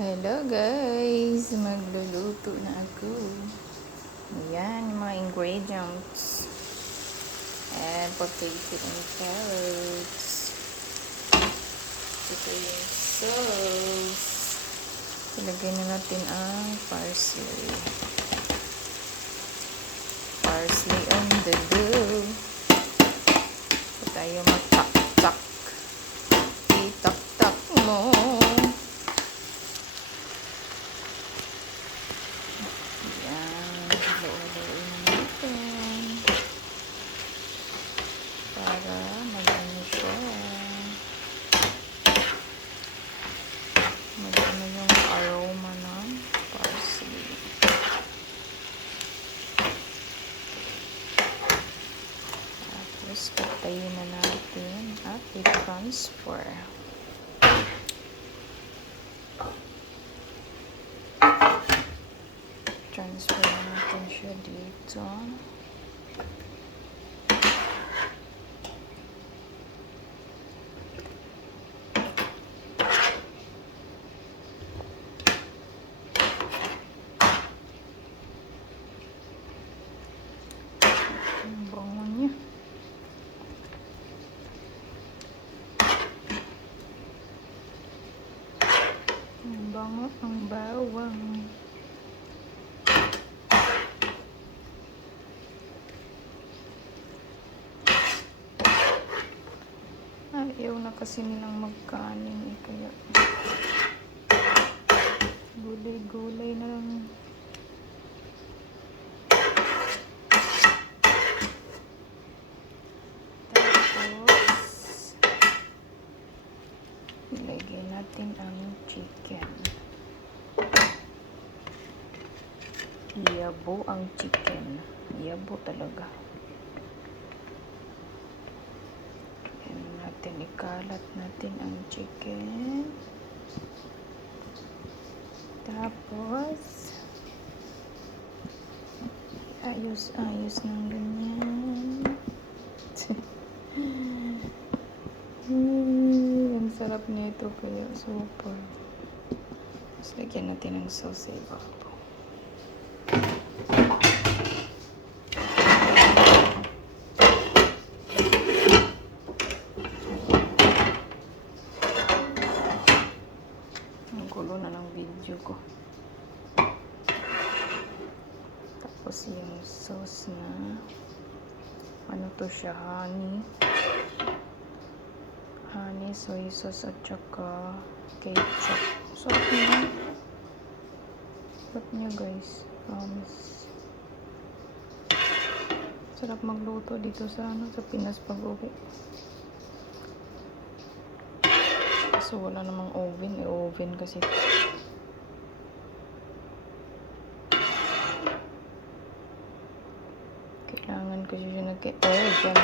Hello guys! Magluluto na ako. Ayan yung mga ingredients. And potato and carrots. Ito yung sauce. Ilagay na natin ang parsley. Parsley on the go. Ito tayo matak-tak. Itak-tak mo. Para mag-ano siya. Mag-ano yung aroma ng parsley. Tapos, patayin na natin at i-transfer. Transfer na natin siya dito. Ang bango niya. Ang bango ang bawang. Ayaw na kasi nilang magkanin kaya gulay-gulay na lang. Tapos ilagay natin ang chicken. Yabo ang chicken. Yabo talaga. Ikalat natin ang chicken. Tapos ayos ng ganyan. Ang sarap nito kaya super. Tapos lagyan natin ng sauce ibabaw. Gulo na ng video ko. Tapos yung sauce na ano to siya, honey, soy sauce at saka ketchup. Sarap niya. Sarap niya guys. Promise. Sarap magluto dito sa sa Pinas pag-uwi. So, wala namang oven. Oven kasi. Kailangan kasi siya nag-oven.